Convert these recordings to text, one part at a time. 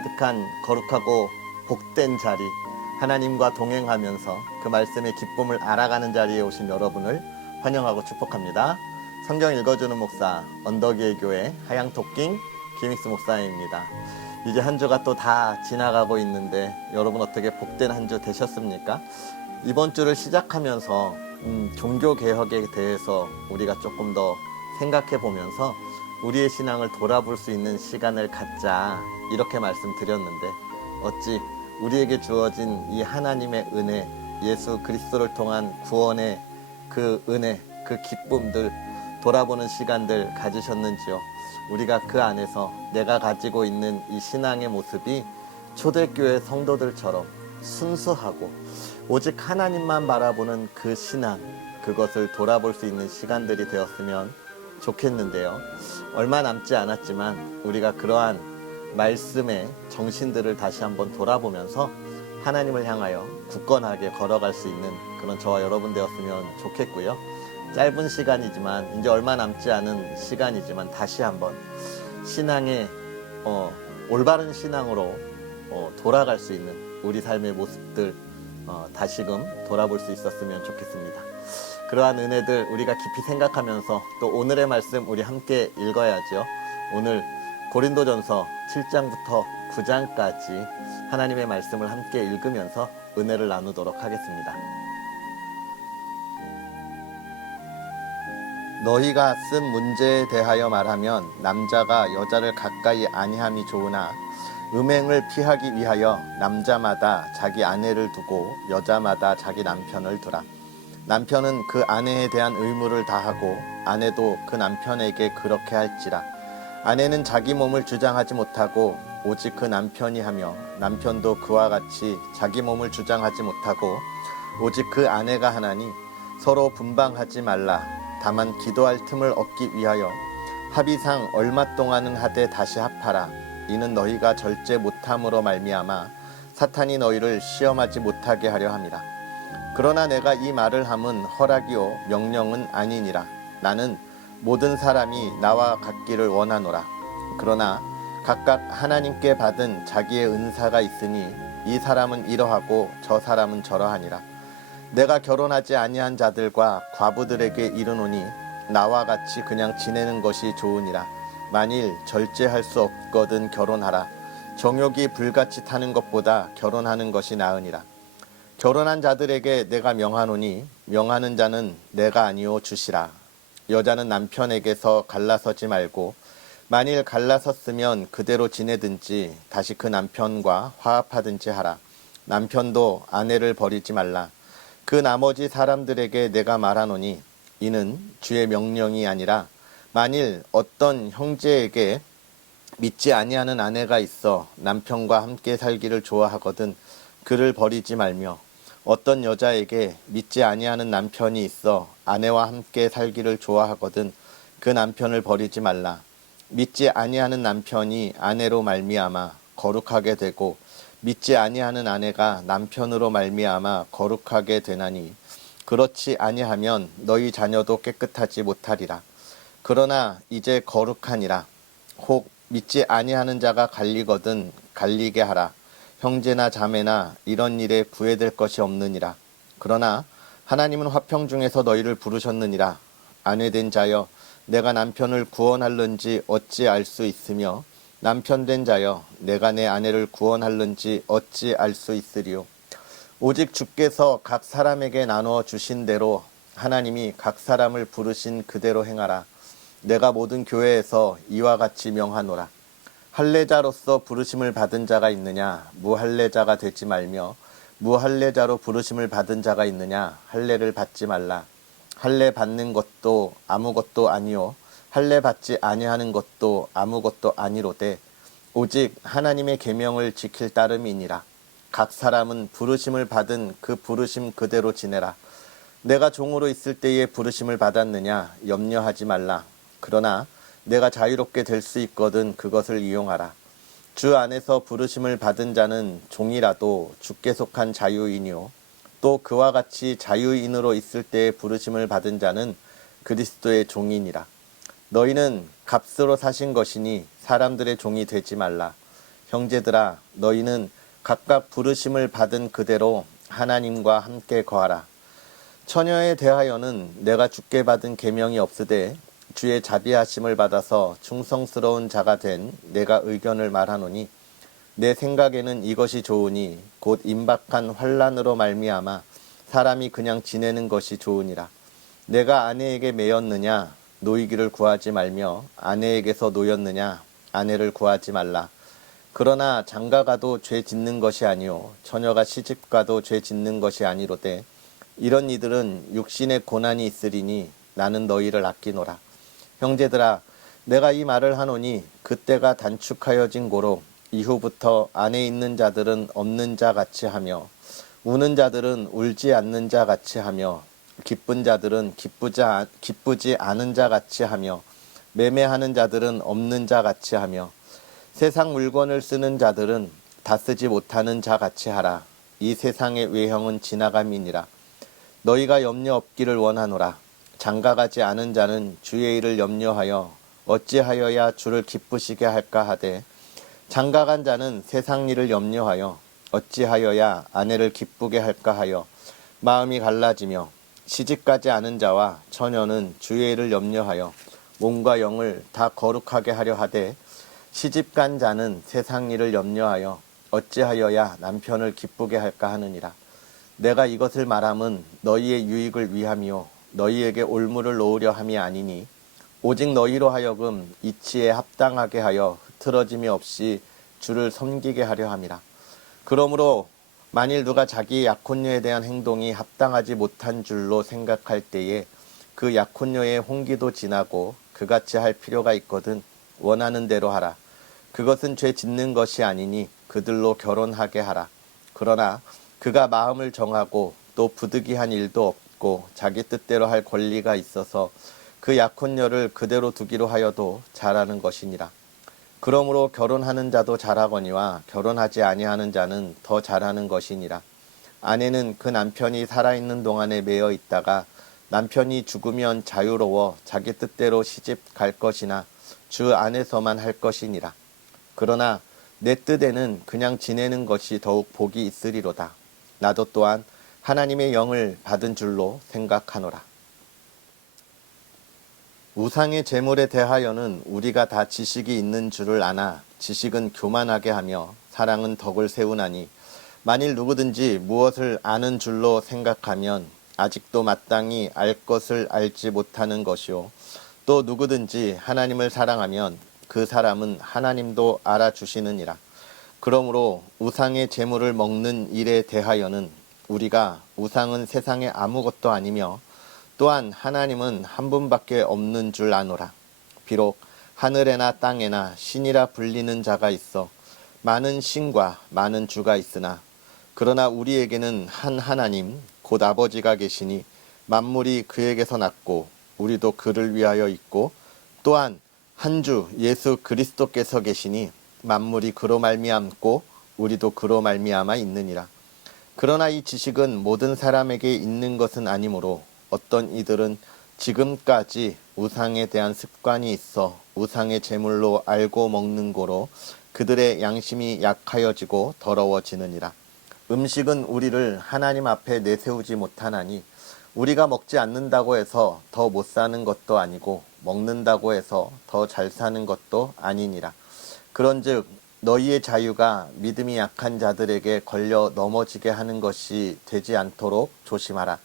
가득한 거룩하고 복된 자리, 하나님과 동행하면서 그 말씀의 기쁨을 알아가는 자리에 오신 여러분을 환영하고 축복합니다. 성경 읽어주는 목사, 언덕위의 교회 하양토킹 김익수 목사입니다. 이제 한 주가 또 다 지나가고 있는데 여러분 어떻게 복된 한 주 되셨습니까? 이번 주를 시작하면서 종교개혁에 대해서 우리가 조금 더 생각해 보면서 우리의 신앙을 돌아볼 수 있는 시간을 갖자, 이렇게 말씀드렸는데 어찌 우리에게 주어진 이 하나님의 은혜, 예수 그리스도를 통한 구원의 그 은혜, 그 기쁨들 돌아보는 시간들 가지셨는지요? 우리가 그 안에서 내가 가지고 있는 이 신앙의 모습이 초대교회 성도들처럼 순수하고 오직 하나님만 바라보는 그 신앙, 그것을 돌아볼 수 있는 시간들이 되었으면 좋겠는데요. 얼마 남지 않았지만 우리가 그러한 말씀의 정신들을 다시 한번 돌아보면서 하나님을 향하여 굳건하게 걸어갈 수 있는 그런 저와 여러분 되었으면 좋겠고요. 짧은 시간이지만, 이제 얼마 남지 않은 시간이지만 다시 한번 신앙의 올바른 신앙으로 돌아갈 수 있는 우리 삶의 모습들 다시금 돌아볼 수 있었으면 좋겠습니다. 그러한 은혜들 우리가 깊이 생각하면서 또 오늘의 말씀 우리 함께 읽어야죠. 오늘 고린도전서 7장부터 9장까지 하나님의 말씀을 함께 읽으면서 은혜를 나누도록 하겠습니다. 너희가 쓴 문제에 대하여 말하면 남자가 여자를 가까이 아니함이 좋으나 음행을 피하기 위하여 남자마다 자기 아내를 두고 여자마다 자기 남편을 두라. 남편은 그 아내에 대한 의무를 다하고 아내도 그 남편에게 그렇게 할지라. 아내는 자기 몸을 주장하지 못하고 오직 그 남편이 하며 남편도 그와 같이 자기 몸을 주장하지 못하고 오직 그 아내가 하나니 서로 분방하지 말라. 다만 기도할 틈을 얻기 위하여 합의상 얼마 동안은 하되 다시 합하라. 이는 너희가 절제 못함으로 말미암아 사탄이 너희를 시험하지 못하게 하려 함이라. 그러나 내가 이 말을 함은 허락이요 명령은 아니니라. 나는 모든 사람이 나와 같기를 원하노라. 그러나 각각 하나님께 받은 자기의 은사가 있으니 이 사람은 이러하고 저 사람은 저러하니라. 내가 결혼하지 아니한 자들과 과부들에게 이르노니 나와 같이 그냥 지내는 것이 좋으니라. 만일 절제할 수 없거든 결혼하라. 정욕이 불같이 타는 것보다 결혼하는 것이 나으니라. 결혼한 자들에게 내가 명하노니 명하는 자는 내가 아니오 주시라. 여자는 남편에게서 갈라서지 말고 만일 갈라섰으면 그대로 지내든지 다시 그 남편과 화합하든지 하라. 남편도 아내를 버리지 말라. 그 나머지 사람들에게 내가 말하노니 이는 주의 명령이 아니라 만일 어떤 형제에게 믿지 아니하는 아내가 있어 남편과 함께 살기를 좋아하거든 그를 버리지 말며 어떤 여자에게 믿지 아니하는 남편이 있어 아내와 함께 살기를 좋아하거든 그 남편을 버리지 말라. 믿지 아니하는 남편이 아내로 말미암아 거룩하게 되고 믿지 아니하는 아내가 남편으로 말미암아 거룩하게 되나니 그렇지 아니하면 너희 자녀도 깨끗하지 못하리라. 그러나 이제 거룩하니라. 혹 믿지 아니하는 자가 갈리거든 갈리게 하라. 형제나 자매나 이런 일에 구애될 것이 없느니라. 그러나 하나님은 화평 중에서 너희를 부르셨느니라. 아내된 자여 내가 남편을 구원할는지 어찌 알 수 있으며 남편된 자여 내가 내 아내를 구원할는지 어찌 알 수 있으리요. 오직 주께서 각 사람에게 나누어 주신 대로 하나님이 각 사람을 부르신 그대로 행하라. 내가 모든 교회에서 이와 같이 명하노라. 할례자로서 부르심을 받은 자가 있느냐 무할례자가 되지 말며 무할례자로 부르심을 받은 자가 있느냐 할례를 받지 말라. 할례 받는 것도 아무것도 아니요 할례 받지 아니하는 것도 아무것도 아니로되 오직 하나님의 계명을 지킬 따름이니라. 각 사람은 부르심을 받은 그 부르심 그대로 지내라. 내가 종으로 있을 때에 부르심을 받았느냐 염려하지 말라. 그러나 내가 자유롭게 될 수 있거든 그것을 이용하라. 주 안에서 부르심을 받은 자는 종이라도 주께 속한 자유인이요 또 그와 같이 자유인으로 있을 때에 부르심을 받은 자는 그리스도의 종이니라. 너희는 값으로 사신 것이니 사람들의 종이 되지 말라. 형제들아, 너희는 각각 부르심을 받은 그대로 하나님과 함께 거하라. 처녀에 대하여는 내가 주께 받은 계명이 없으되 주의 자비하심을 받아서 충성스러운 자가 된 내가 의견을 말하노니, 내 생각에는 이것이 좋으니 곧 임박한 환난으로 말미암아 사람이 그냥 지내는 것이 좋으니라. 내가 아내에게 매였느냐 노이기를 구하지 말며 아내에게서 노였느냐 아내를 구하지 말라. 그러나 장가가도 죄 짓는 것이 아니요 처녀가 시집가도 죄 짓는 것이 아니로되 이런 이들은 육신의 고난이 있으리니 나는 너희를 아끼노라. 형제들아, 내가 이 말을 하노니 그때가 단축하여진 고로 이후부터 안에 있는 자들은 없는 자 같이 하며 우는 자들은 울지 않는 자 같이 하며 기쁜 자들은 기쁘지 않은 자 같이 하며 매매하는 자들은 없는 자 같이 하며 세상 물건을 쓰는 자들은 다 쓰지 못하는 자 같이 하라. 이 세상의 외형은 지나감이니라. 너희가 염려 없기를 원하노라. 장가가지 않은 자는 주의 일을 염려하여 어찌하여야 주를 기쁘시게 할까 하되 장가간 자는 세상 일을 염려하여 어찌하여야 아내를 기쁘게 할까 하여 마음이 갈라지며 시집가지 않은 자와 처녀는 주의 일을 염려하여 몸과 영을 다 거룩하게 하려 하되 시집간 자는 세상 일을 염려하여 어찌하여야 남편을 기쁘게 할까 하느니라. 내가 이것을 말함은 너희의 유익을 위함이요 너희에게 올무를 놓으려 함이 아니니 오직 너희로 하여금 이치에 합당하게 하여 흐트러짐이 없이 주를 섬기게 하려 함이라. 그러므로 만일 누가 자기의 약혼녀에 대한 행동이 합당하지 못한 줄로 생각할 때에 그 약혼녀의 홍기도 지나고 그같이 할 필요가 있거든 원하는 대로 하라. 그것은 죄 짓는 것이 아니니 그들로 결혼하게 하라. 그러나 그가 마음을 정하고 또 부득이한 일도 없고 자기 뜻대로 할 권리가 있어서 그 약혼녀를 그대로 두기로 하여도 잘하는 것이니라. 그러므로 결혼하는 자도 잘하거니와 결혼하지 아니하는 자는 더 잘하는 것이니라. 아내는 그 남편이 살아있는 동안에 매여 있다가 남편이 죽으면 자유로워 자기 뜻대로 시집 갈 것이나 주 안에서만 할 것이니라. 그러나 내 뜻에는 그냥 지내는 것이 더욱 복이 있으리로다. 나도 또한 하나님의 영을 받은 줄로 생각하노라. 우상의 제물에 대하여는 우리가 다 지식이 있는 줄을 아나 지식은 교만하게 하며 사랑은 덕을 세우나니 만일 누구든지 무엇을 아는 줄로 생각하면 아직도 마땅히 알 것을 알지 못하는 것이요 또 누구든지 하나님을 사랑하면 그 사람은 하나님도 알아주시느니라. 그러므로 우상의 제물을 먹는 일에 대하여는 우리가 우상은 세상에 아무것도 아니며 또한 하나님은 한 분밖에 없는 줄 아노라. 비록 하늘에나 땅에나 신이라 불리는 자가 있어 많은 신과 많은 주가 있으나 그러나 우리에게는 한 하나님 곧 아버지가 계시니 만물이 그에게서 났고 우리도 그를 위하여 있고 또한 한 주 예수 그리스도께서 계시니 만물이 그로 말미암고 우리도 그로 말미암아 있느니라. 그러나 이 지식은 모든 사람에게 있는 것은 아니므로 어떤 이들은 지금까지 우상에 대한 습관이 있어 우상의 제물로 알고 먹는 고로 그들의 양심이 약하여지고 더러워지느니라. 음식은 우리를 하나님 앞에 내세우지 못하나니 우리가 먹지 않는다고 해서 더 못 사는 것도 아니고 먹는다고 해서 더 잘 사는 것도 아니니라. 그런즉 너희의 자유가 믿음이 약한 자들에게 걸려 넘어지게 하는 것이 되지 않도록 조심하라.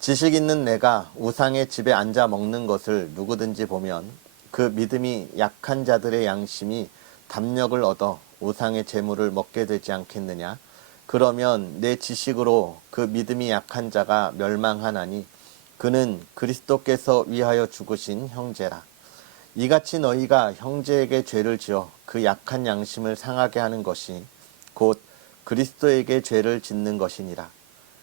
지식 있는 내가 우상의 집에 앉아 먹는 것을 누구든지 보면 그 믿음이 약한 자들의 양심이 담력을 얻어 우상의 재물을 먹게 되지 않겠느냐. 그러면 내 지식으로 그 믿음이 약한 자가 멸망하나니 그는 그리스도께서 위하여 죽으신 형제라. 이같이 너희가 형제에게 죄를 지어 그 약한 양심을 상하게 하는 것이 곧 그리스도에게 죄를 짓는 것이니라.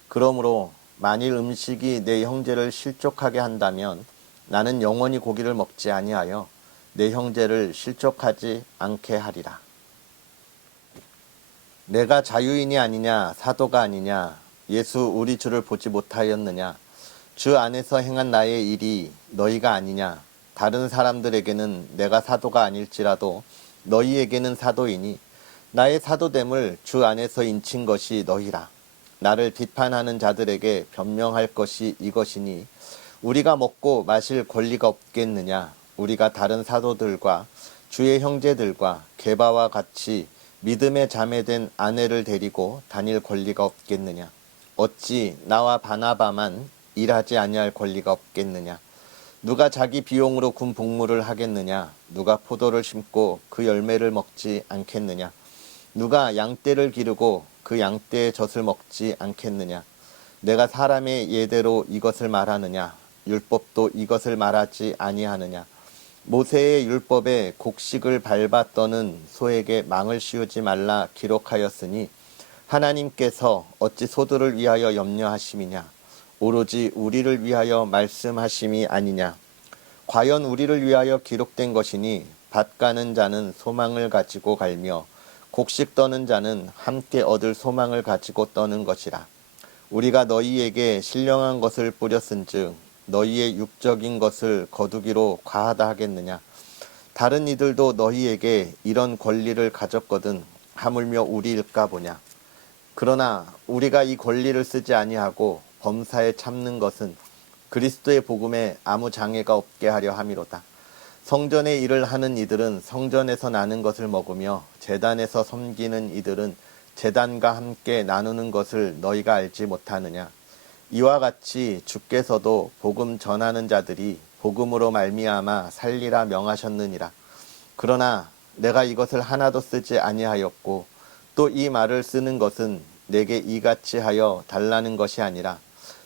그러므로 만일 음식이 내 형제를 실족하게 한다면 나는 영원히 고기를 먹지 아니하여 내 형제를 실족하지 않게 하리라. 내가 자유인이 아니냐 사도가 아니냐 예수 우리 주를 보지 못하였느냐 주 안에서 행한 나의 일이 너희가 아니냐 다른 사람들에게는 내가 사도가 아닐지라도 너희에게는 사도이니 나의 사도됨을 주 안에서 인친 것이 너희라. 나를 비판하는 자들에게 변명할 것이 이것이니 우리가 먹고 마실 권리가 없겠느냐. 우리가 다른 사도들과 주의 형제들과 게바와 같이 믿음에 자매된 아내를 데리고 다닐 권리가 없겠느냐. 어찌 나와 바나바만 일하지 아니할 권리가 없겠느냐. 누가 자기 비용으로 군 복무를 하겠느냐. 누가 포도를 심고 그 열매를 먹지 않겠느냐. 누가 양떼를 기르고 그 양떼의 젖을 먹지 않겠느냐. 내가 사람의 예대로 이것을 말하느냐. 율법도 이것을 말하지 아니하느냐. 모세의 율법에 곡식을 밟아 떠는 소에게 망을 씌우지 말라 기록하였으니 하나님께서 어찌 소들을 위하여 염려하심이냐. 오로지 우리를 위하여 말씀하심이 아니냐. 과연 우리를 위하여 기록된 것이니 밭 가는 자는 소망을 가지고 갈며 곡식 떠는 자는 함께 얻을 소망을 가지고 떠는 것이라. 우리가 너희에게 신령한 것을 뿌렸은즉 너희의 육적인 것을 거두기로 과하다 하겠느냐. 다른 이들도 너희에게 이런 권리를 가졌거든 하물며 우리일까 보냐. 그러나 우리가 이 권리를 쓰지 아니하고 범사에 참는 것은 그리스도의 복음에 아무 장애가 없게 하려 함이로다. 성전의 일을 하는 이들은 성전에서 나는 것을 먹으며 제단에서 섬기는 이들은 제단과 함께 나누는 것을 너희가 알지 못하느냐. 이와 같이 주께서도 복음 전하는 자들이 복음으로 말미암아 살리라 명하셨느니라. 그러나 내가 이것을 하나도 쓰지 아니하였고 또 이 말을 쓰는 것은 내게 이같이 하여 달라는 것이 아니라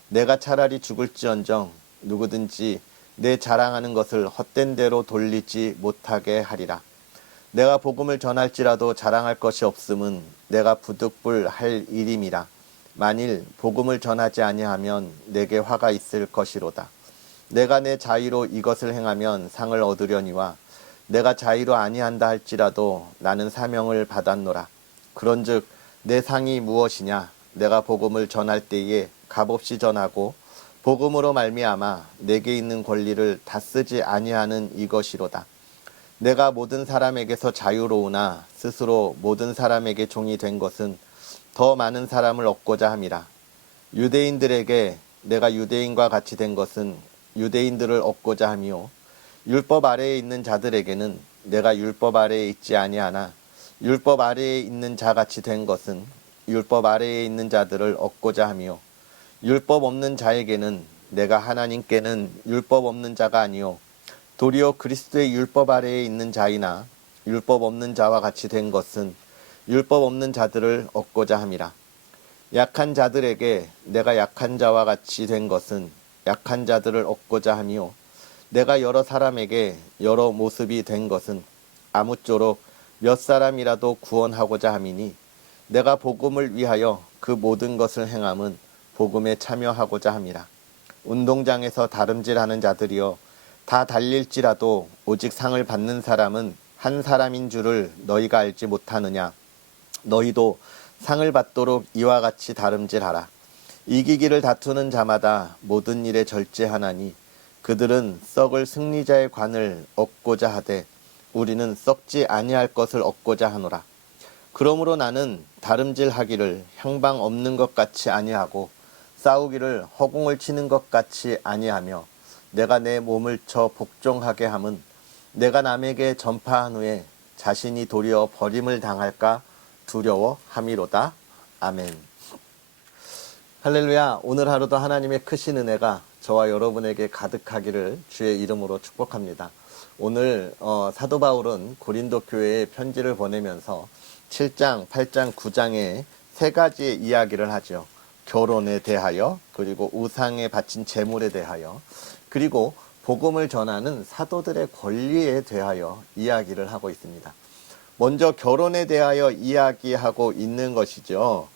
내가 차라리 죽을지언정 누구든지 내 자랑하는 것을 헛된 대로 돌리지 못하게 하리라. 내가 복음을 전할지라도 자랑할 것이 없음은 내가 부득불할 일임이라. 만일 복음을 전하지 아니하면 내게 화가 있을 것이로다. 내가 내 자의로 이것을 행하면 상을 얻으려니와 내가 자의로 아니한다 할지라도 나는 사명을 받았노라. 그런즉 내 상이 무엇이냐. 내가 복음을 전할 때에 값없이 전하고 복음으로 말미암아 내게 있는 권리를 다 쓰지 아니하는 이것이로다. 내가 모든 사람에게서 자유로우나 스스로 모든 사람에게 종이 된 것은 더 많은 사람을 얻고자 함이라. 유대인들에게 내가 유대인과 같이 된 것은 유대인들을 얻고자 함이요 율법 아래에 있는 자들에게는 내가 율법 아래에 있지 아니하나 율법 아래에 있는 자같이 된 것은 율법 아래에 있는 자들을 얻고자 함이요 율법 없는 자에게는 내가 하나님께는 율법 없는 자가 아니요 도리어 그리스도의 율법 아래에 있는 자이나 율법 없는 자와 같이 된 것은 율법 없는 자들을 얻고자 함이라. 약한 자들에게 내가 약한 자와 같이 된 것은 약한 자들을 얻고자 함이요 내가 여러 사람에게 여러 모습이 된 것은 아무쪼록 몇 사람이라도 구원하고자 함이니 내가 복음을 위하여 그 모든 것을 행함은 복음에 참여하고자 함이라. 운동장에서 다름질하는 자들이여 다 달릴지라도 오직 상을 받는 사람은 한 사람인 줄을 너희가 알지 못하느냐. 너희도 상을 받도록 이와 같이 다름질하라. 이기기를 다투는 자마다 모든 일에 절제하나니 그들은 썩을 승리자의 관을 얻고자 하되 우리는 썩지 아니할 것을 얻고자 하노라. 그러므로 나는 다름질하기를 향방 없는 것 같이 아니하고 싸우기를 허공을 치는 것 같이 아니하며 내가 내 몸을 쳐 복종하게 함은 내가 남에게 전파한 후에 자신이 도리어 버림을 당할까 두려워함이로다. 아멘. 할렐루야. 오늘 하루도 하나님의 크신 은혜가 저와 여러분에게 가득하기를 주의 이름으로 축복합니다. 오늘 사도 바울은 고린도 교회에 편지를 보내면서 7장, 8장, 9장에 세 가지의 이야기를 하죠. 결혼에 대하여, 그리고 우상에 바친 제물에 대하여, 그리고 복음을 전하는 사도들의 권리에 대하여 이야기를 하고 있습니다. 먼저 결혼에 대하여 이야기하고 있는 것이죠.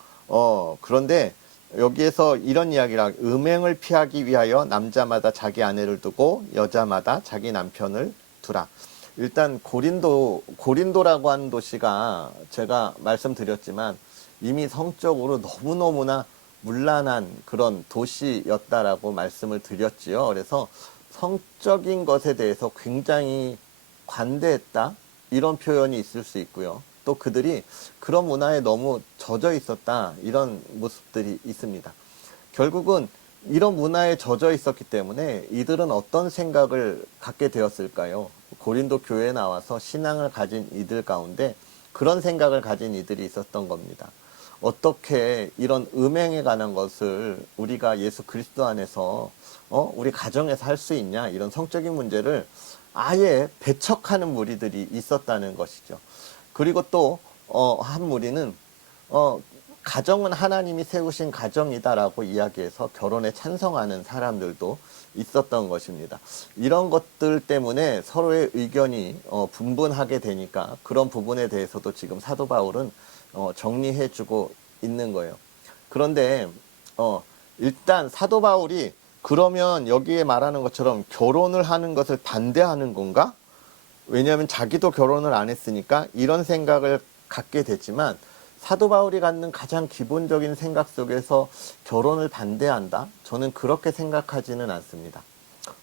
그런데 여기에서 이런 이야기를 음행을 피하기 위하여 남자마다 자기 아내를 두고 여자마다 자기 남편을 두라. 일단 고린도라고 하는 도시가 제가 말씀드렸지만 이미 성적으로 너무너무나 문란한 그런 도시였다라고 말씀을 드렸지요. 그래서 성적인 것에 대해서 굉장히 관대했다 이런 표현이 있을 수 있고요. 또 그들이 그런 문화에 너무 젖어 있었다, 이런 모습들이 있습니다. 결국은 이런 문화에 젖어 있었기 때문에 이들은 어떤 생각을 갖게 되었을까요? 고린도 교회에 나와서 신앙을 가진 이들 가운데 그런 생각을 가진 이들이 있었던 겁니다. 어떻게 이런 음행에 관한 것을 우리가 예수 그리스도 안에서 우리 가정에서 할 수 있냐, 이런 성적인 문제를 아예 배척하는 무리들이 있었다는 것이죠. 그리고 또 한 무리는 가정은 하나님이 세우신 가정이다라고 이야기해서 결혼에 찬성하는 사람들도 있었던 것입니다. 이런 것들 때문에 서로의 의견이 분분하게 되니까 그런 부분에 대해서도 지금 사도 바울은 정리해주고 있는 거예요. 그런데 일단 사도 바울이 그러면 여기에 말하는 것처럼 결혼을 하는 것을 반대하는 건가? 왜냐하면 자기도 결혼을 안 했으니까 이런 생각을 갖게 됐지만, 사도 바울이 갖는 가장 기본적인 생각 속에서 결혼을 반대한다? 저는 그렇게 생각하지는 않습니다.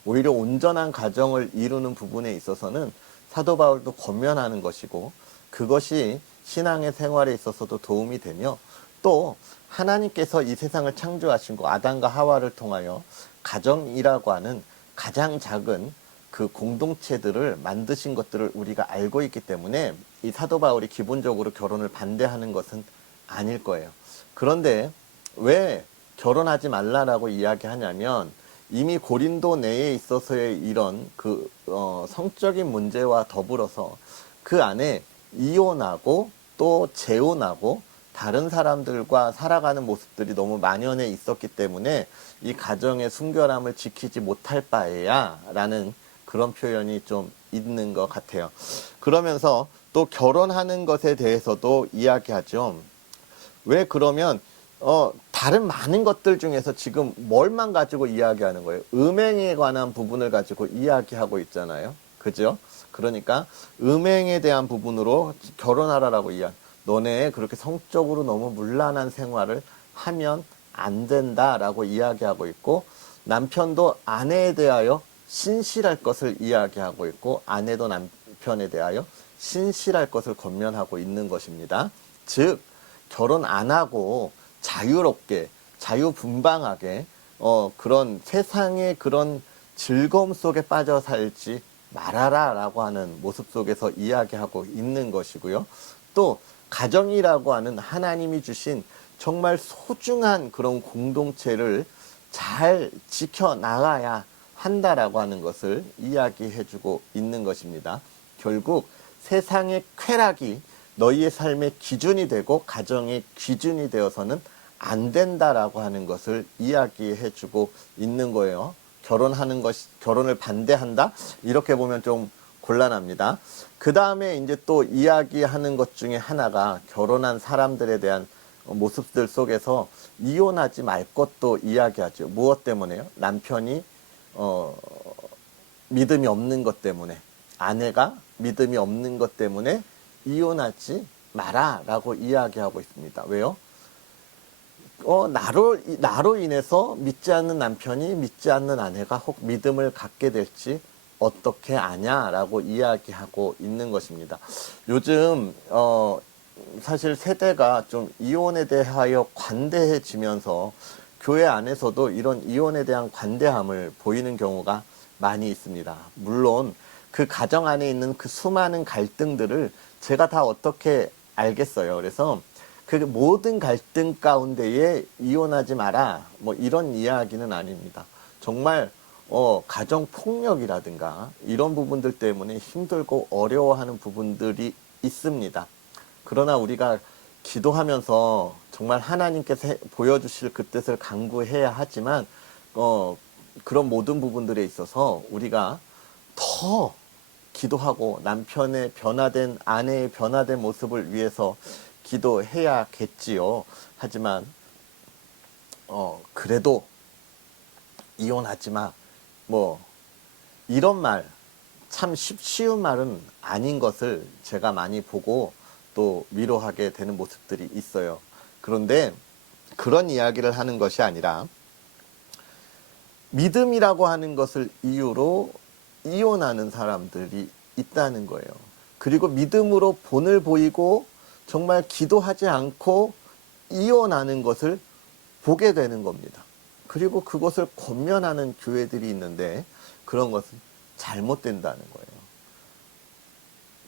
오히려 온전한 가정을 이루는 부분에 있어서는 사도 바울도 권면하는 것이고, 그것이 신앙의 생활에 있어서도 도움이 되며, 또 하나님께서 이 세상을 창조하신 거, 아담과 하와를 통하여 가정이라고 하는 가장 작은 그 공동체들을 만드신 것들을 우리가 알고 있기 때문에 이 사도 바울이 기본적으로 결혼을 반대하는 것은 아닐 거예요. 그런데 왜 결혼하지 말라라고 이야기하냐면, 이미 고린도 내에 있어서의 이런 그 성적인 문제와 더불어서 그 안에 이혼하고 또 재혼하고 다른 사람들과 살아가는 모습들이 너무 만연해 있었기 때문에 이 가정의 순결함을 지키지 못할 바에야 라는 그런 표현이 좀 있는 것 같아요. 그러면서 또 결혼하는 것에 대해서도 이야기하죠. 왜 그러면 다른 많은 것들 중에서 지금 뭘만 가지고 이야기하는 거예요? 음행에 관한 부분을 가지고 이야기하고 있잖아요. 그죠? 그러니까 음행에 대한 부분으로 결혼하라라고 이야기. 너네 그렇게 성적으로 너무 문란한 생활을 하면 안 된다라고 이야기하고 있고, 남편도 아내에 대하여 신실할 것을 이야기하고 있고, 아내도 남편에 대하여 신실할 것을 권면하고 있는 것입니다. 즉 결혼 안 하고 자유롭게 자유분방하게 그런 세상의 그런 즐거움 속에 빠져 살지 말아라 라고 하는 모습 속에서 이야기하고 있는 것이고요. 또 가정이라고 하는 하나님이 주신 정말 소중한 그런 공동체를 잘 지켜나가야 한다라고 하는 것을 이야기해주고 있는 것입니다. 결국 세상의 쾌락이 너희의 삶의 기준이 되고 가정의 기준이 되어서는 안 된다라고 하는 것을 이야기해주고 있는 거예요. 결혼을 반대한다? 이렇게 보면 좀 곤란합니다. 그 다음에 이제 또 이야기하는 것 중에 하나가 결혼한 사람들에 대한 모습들 속에서 이혼하지 말 것도 이야기하죠. 무엇 때문에요? 남편이 믿음이 없는 것 때문에, 아내가 믿음이 없는 것 때문에 이혼하지 마라 라고 이야기하고 있습니다. 왜요? 나로 인해서 믿지 않는 남편이 믿지 않는 아내가 혹 믿음을 갖게 될지 어떻게 아냐라고 이야기하고 있는 것입니다. 요즘 사실 세대가 좀 이혼에 대하여 관대해지면서 교회 안에서도 이런 이혼에 대한 관대함을 보이는 경우가 많이 있습니다. 물론 그 가정 안에 있는 그 수많은 갈등들을 제가 다 어떻게 알겠어요. 그래서 그 모든 갈등 가운데에 이혼하지 마라 뭐 이런 이야기는 아닙니다. 정말 가정 폭력이라든가 이런 부분들 때문에 힘들고 어려워하는 부분들이 있습니다. 그러나 우리가 기도하면서 정말 하나님께서 보여주실 그 뜻을 간구해야 하지만 그런 모든 부분들에 있어서 우리가 더 기도하고 남편의 변화된, 아내의 변화된 모습을 위해서 기도해야겠지요. 하지만 그래도 이혼하지 마 뭐 이런 말, 참 쉬운 말은 아닌 것을 제가 많이 보고 또 위로하게 되는 모습들이 있어요. 그런데 그런 이야기를 하는 것이 아니라 믿음이라고 하는 것을 이유로 이혼하는 사람들이 있다는 거예요. 그리고 믿음으로 본을 보이고 정말 기도하지 않고 이혼하는 것을 보게 되는 겁니다. 그리고 그것을 권면하는 교회들이 있는데 그런 것은 잘못된다는 거예요.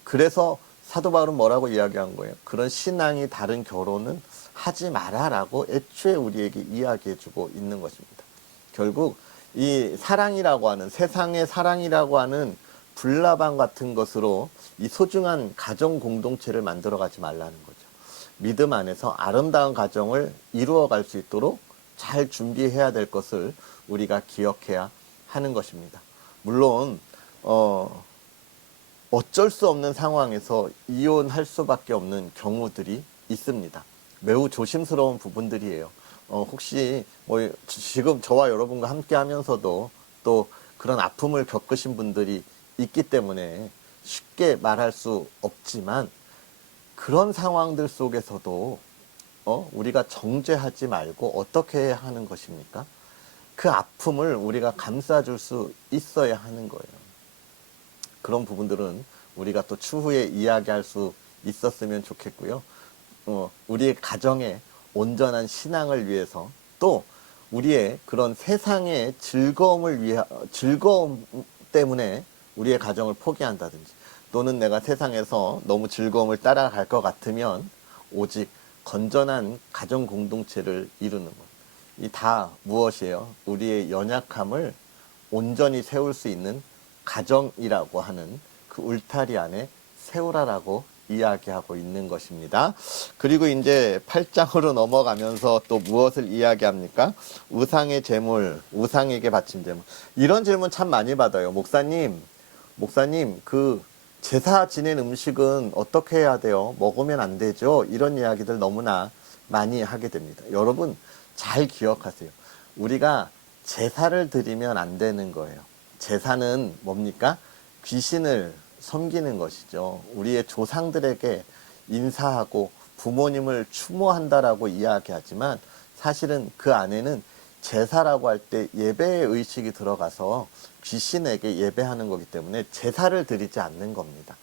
그래서 사도 바울은 뭐라고 이야기한 거예요? 그런 신앙이 다른 결혼은 하지 마라라고 애초에 우리에게 이야기해주고 있는 것입니다. 결국 이 사랑이라고 하는, 세상의 사랑이라고 하는 불나방 같은 것으로 이 소중한 가정 공동체를 만들어가지 말라는 거죠. 믿음 안에서 아름다운 가정을 이루어갈 수 있도록 잘 준비해야 될 것을 우리가 기억해야 하는 것입니다. 물론 어쩔 수 없는 상황에서 이혼할 수밖에 없는 경우들이 있습니다. 매우 조심스러운 부분들이에요. 혹시 뭐 지금 저와 여러분과 함께 하면서도 또 그런 아픔을 겪으신 분들이 있기 때문에 쉽게 말할 수 없지만 그런 상황들 속에서도 우리가 정죄하지 말고 어떻게 해야 하는 것입니까? 그 아픔을 우리가 감싸줄 수 있어야 하는 거예요. 그런 부분들은 우리가 또 추후에 이야기할 수 있었으면 좋겠고요. 우리의 가정의 온전한 신앙을 위해서 또 우리의 그런 세상의 즐거움 때문에 우리의 가정을 포기한다든지 또는 내가 세상에서 너무 즐거움을 따라갈 것 같으면 오직 건전한 가정 공동체를 이루는 것. 이 다 무엇이에요? 우리의 연약함을 온전히 세울 수 있는 가정이라고 하는 그 울타리 안에 세우라라고 이야기하고 있는 것입니다. 그리고 이제 8장으로 넘어가면서 또 무엇을 이야기합니까? 우상의 제물, 우상에게 바친 제물. 이런 질문 참 많이 받아요. 목사님, 그 제사 지낸 음식은 어떻게 해야 돼요? 먹으면 안 되죠? 이런 이야기들 너무나 많이 하게 됩니다. 여러분 잘 기억하세요. 우리가 제사를 드리면 안 되는 거예요. 제사는 뭡니까? 귀신을 섬기는 것이죠. 우리의 조상들에게 인사하고 부모님을 추모한다라고 이야기하지만 사실은 그 안에는 제사라고 할 때 예배의 의식이 들어가서 귀신에게 예배하는 거기 때문에 제사를 드리지 않는 겁니다.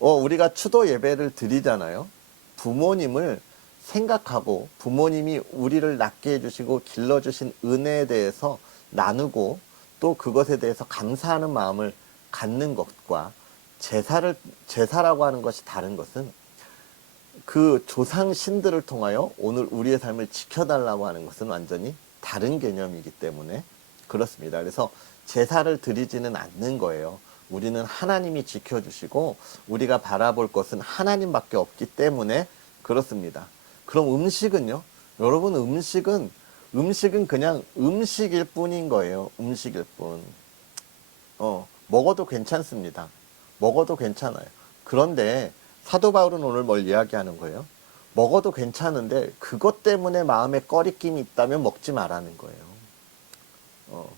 우리가 추도 예배를 드리잖아요. 부모님을 생각하고 부모님이 우리를 낳게 해주시고 길러주신 은혜에 대해서 나누고 또 그것에 대해서 감사하는 마음을 갖는 것과 제사라고 하는 것이 다른 것은 그 조상 신들을 통하여 오늘 우리의 삶을 지켜달라고 하는 것은 완전히 다른 개념이기 때문에 그렇습니다. 그래서 제사를 드리지는 않는 거예요. 우리는 하나님이 지켜주시고 우리가 바라볼 것은 하나님밖에 없기 때문에 그렇습니다. 그럼 음식은요? 여러분 음식은 그냥 음식일 뿐인 거예요. 음식일 뿐. 먹어도 괜찮습니다. 먹어도 괜찮아요. 그런데 사도 바울은 오늘 뭘 이야기하는 거예요? 먹어도 괜찮은데 그것 때문에 마음에 꺼리낌이 있다면 먹지 말라는 거예요.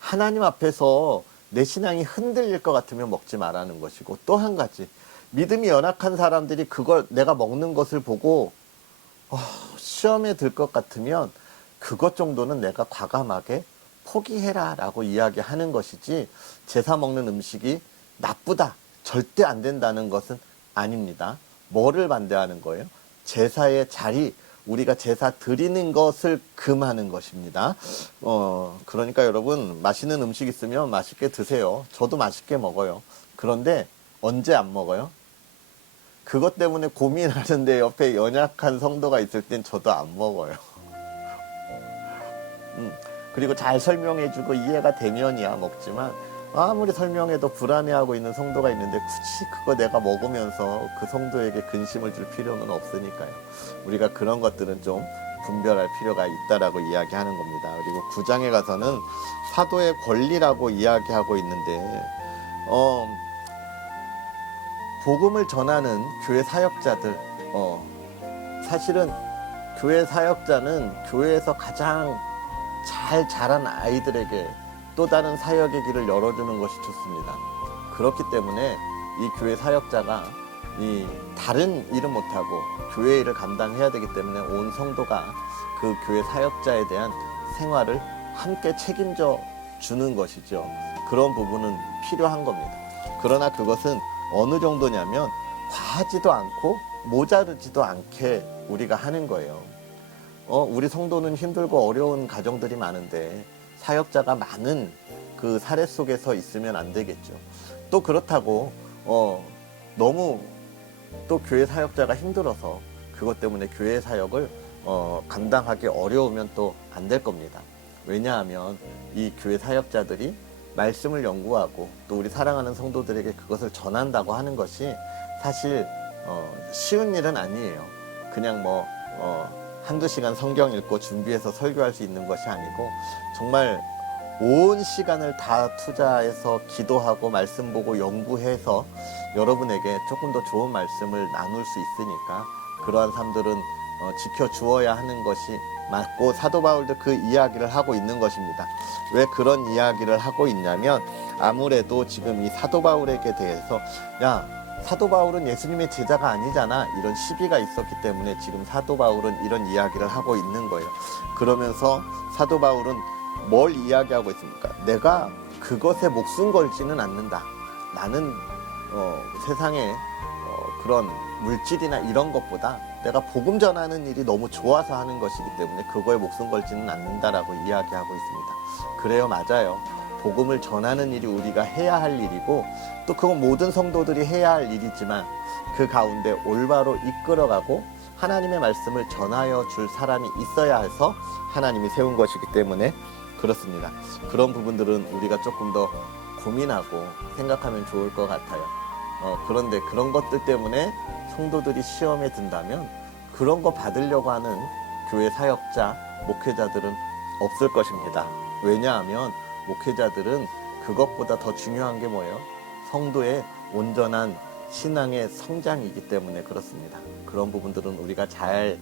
하나님 앞에서 내 신앙이 흔들릴 것 같으면 먹지 말라는 것이고 또 한 가지 믿음이 연약한 사람들이 그걸 내가 먹는 것을 보고 시험에 들 것 같으면 그것 정도는 내가 과감하게 포기해라 라고 이야기하는 것이지 제사 먹는 음식이 나쁘다 절대 안 된다는 것은 아닙니다. 뭐를 반대하는 거예요? 제사의 자리 우리가 제사 드리는 것을 금하는 것입니다. 그러니까 여러분 맛있는 음식 있으면 맛있게 드세요. 저도 맛있게 먹어요. 그런데 언제 안 먹어요? 그것 때문에 고민하는데 옆에 연약한 성도가 있을 땐 저도 안 먹어요. 그리고 잘 설명해주고 이해가 되면이야 먹지만 아무리 설명해도 불안해하고 있는 성도가 있는데 굳이 그거 내가 먹으면서 그 성도에게 근심을 줄 필요는 없으니까요. 우리가 그런 것들은 좀 분별할 필요가 있다라고 이야기하는 겁니다. 그리고 9장에 가서는 사도의 권리라고 이야기하고 있는데 복음을 전하는 교회 사역자들 사실은 교회 사역자는 교회에서 가장 잘 자란 아이들에게 또 다른 사역의 길을 열어주는 것이 좋습니다. 그렇기 때문에 이 교회 사역자가 이 다른 일은 못하고 교회 일을 감당해야 되기 때문에 온 성도가 그 교회 사역자에 대한 생활을 함께 책임져 주는 것이죠. 그런 부분은 필요한 겁니다. 그러나 그것은 어느 정도냐면 과하지도 않고 모자르지도 않게 우리가 하는 거예요. 우리 성도는 힘들고 어려운 가정들이 많은데 사역자가 많은 그 사례 속에서 있으면 안 되겠죠. 또 그렇다고 너무 또 교회 사역자가 힘들어서 그것 때문에 교회 사역을 감당하기 어려우면 또 안 될 겁니다. 왜냐하면 이 교회 사역자들이 말씀을 연구하고 또 우리 사랑하는 성도들에게 그것을 전한다고 하는 것이 사실 쉬운 일은 아니에요. 그냥 뭐 한두 시간 성경 읽고 준비해서 설교할 수 있는 것이 아니고 정말 온 시간을 다 투자해서 기도하고 말씀 보고 연구해서 여러분에게 조금 더 좋은 말씀을 나눌 수 있으니까 그러한 삶들은 지켜주어야 하는 것이 맞고 사도 바울도 그 이야기를 하고 있는 것입니다. 왜 그런 이야기를 하고 있냐면 아무래도 지금 이 사도 바울에게 대해서 야 사도 바울은 예수님의 제자가 아니잖아 이런 시비가 있었기 때문에 지금 사도 바울은 이런 이야기를 하고 있는 거예요. 그러면서 사도 바울은 뭘 이야기하고 있습니까? 내가 그것에 목숨 걸지는 않는다. 나는 세상에 그런 물질이나 이런 것보다 내가 복음 전하는 일이 너무 좋아서 하는 것이기 때문에 그거에 목숨 걸지는 않는다라고 이야기하고 있습니다. 그래요, 맞아요. 복음을 전하는 일이 우리가 해야 할 일이고 또 그건 모든 성도들이 해야 할 일이지만 그 가운데 올바로 이끌어가고 하나님의 말씀을 전하여 줄 사람이 있어야 해서 하나님이 세운 것이기 때문에 그렇습니다. 그런 부분들은 우리가 조금 더 고민하고 생각하면 좋을 것 같아요. 그런데 그런 것들 때문에 성도들이 시험에 든다면 그런 거 받으려고 하는 교회 사역자, 목회자들은 없을 것입니다. 왜냐하면 목회자들은 그것보다 더 중요한 게 뭐예요? 성도의 온전한 신앙의 성장이기 때문에 그렇습니다. 그런 부분들은 우리가 잘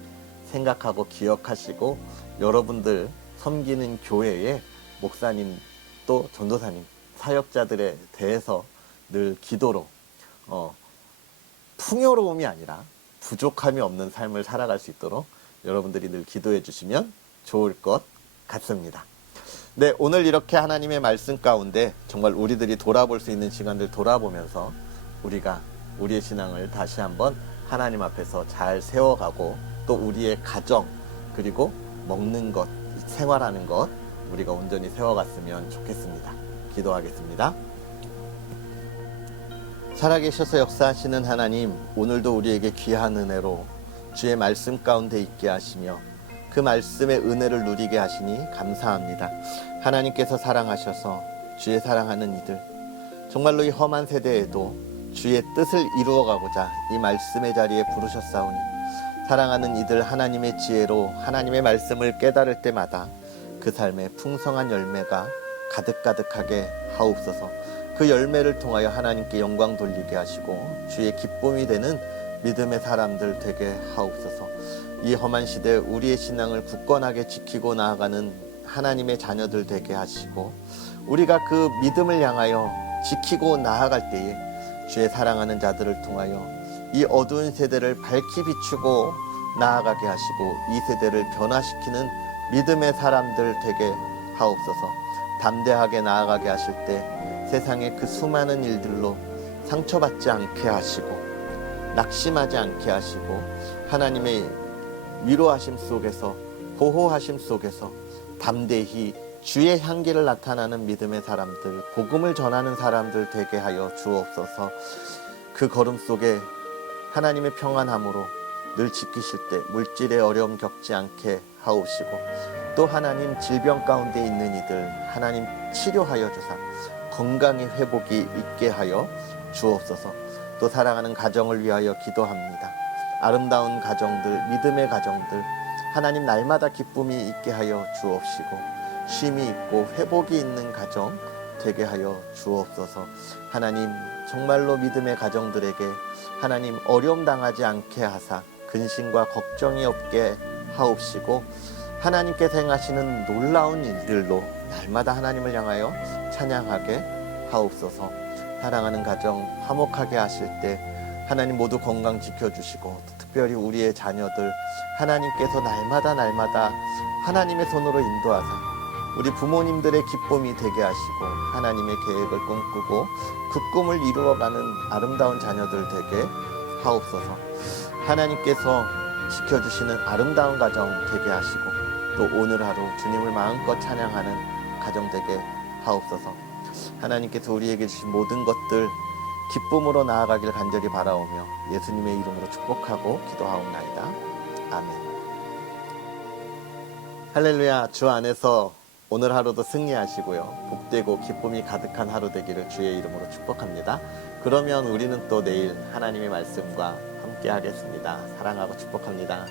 생각하고 기억하시고 여러분들 섬기는 교회의 목사님 또 전도사님, 사역자들에 대해서 늘 기도로 풍요로움이 아니라 부족함이 없는 삶을 살아갈 수 있도록 여러분들이 늘 기도해 주시면 좋을 것 같습니다. 네, 오늘 이렇게 하나님의 말씀 가운데 정말 우리들이 돌아볼 수 있는 시간들 돌아보면서 우리가 우리의 신앙을 다시 한번 하나님 앞에서 잘 세워가고 또 우리의 가정 그리고 먹는 것, 생활하는 것 우리가 온전히 세워갔으면 좋겠습니다. 기도하겠습니다. 살아계셔서 역사하시는 하나님, 오늘도 우리에게 귀한 은혜로 주의 말씀 가운데 있게 하시며 그 말씀의 은혜를 누리게 하시니 감사합니다. 하나님께서 사랑하셔서 주의 사랑하는 이들, 정말로 이 험한 세대에도 주의 뜻을 이루어가고자 이 말씀의 자리에 부르셨사오니 사랑하는 이들 하나님의 지혜로 하나님의 말씀을 깨달을 때마다 그 삶에 풍성한 열매가 가득가득하게 하옵소서. 그 열매를 통하여 하나님께 영광 돌리게 하시고 주의 기쁨이 되는 믿음의 사람들 되게 하옵소서. 이 험한 시대에 우리의 신앙을 굳건하게 지키고 나아가는 하나님의 자녀들 되게 하시고 우리가 그 믿음을 향하여 지키고 나아갈 때에 주의 사랑하는 자들을 통하여 이 어두운 세대를 밝히 비추고 나아가게 하시고 이 세대를 변화시키는 믿음의 사람들 되게 하옵소서. 담대하게 나아가게 하실 때 세상의 그 수많은 일들로 상처받지 않게 하시고 낙심하지 않게 하시고 하나님의 위로하심 속에서 보호하심 속에서 담대히 주의 향기를 나타나는 믿음의 사람들, 복음을 전하는 사람들 되게 하여 주옵소서. 그 걸음 속에 하나님의 평안함으로 늘 지키실 때 물질의 어려움 겪지 않게 하옵시고 또 하나님 질병 가운데 있는 이들 하나님 치료하여 주사 건강의 회복이 있게 하여 주옵소서. 또 사랑하는 가정을 위하여 기도합니다. 아름다운 가정들, 믿음의 가정들 하나님 날마다 기쁨이 있게 하여 주옵시고 쉼이 있고 회복이 있는 가정 되게 하여 주옵소서. 하나님 정말로 믿음의 가정들에게 하나님 어려움 당하지 않게 하사 근심과 걱정이 없게 하옵시고 하나님께서 행하시는 놀라운 일들로 날마다 하나님을 향하여 찬양하게 하옵소서. 사랑하는 가정 화목하게 하실 때 하나님 모두 건강 지켜주시고 특별히 우리의 자녀들 하나님께서 날마다 하나님의 손으로 인도하사 우리 부모님들의 기쁨이 되게 하시고 하나님의 계획을 꿈꾸고 그 꿈을 이루어가는 아름다운 자녀들 되게 하옵소서. 하나님께서 지켜주시는 아름다운 가정 되게 하시고 또 오늘 하루 주님을 마음껏 찬양하는 가정 되게 하옵소서. 하나님께서 우리에게 주신 모든 것들 기쁨으로 나아가길 간절히 바라오며 예수님의 이름으로 축복하고 기도하옵나이다. 아멘. 할렐루야. 주 안에서 오늘 하루도 승리하시고요. 복되고 기쁨이 가득한 하루 되기를 주의 이름으로 축복합니다. 그러면 우리는 또 내일 하나님의 말씀과 함께 하겠습니다. 사랑하고 축복합니다.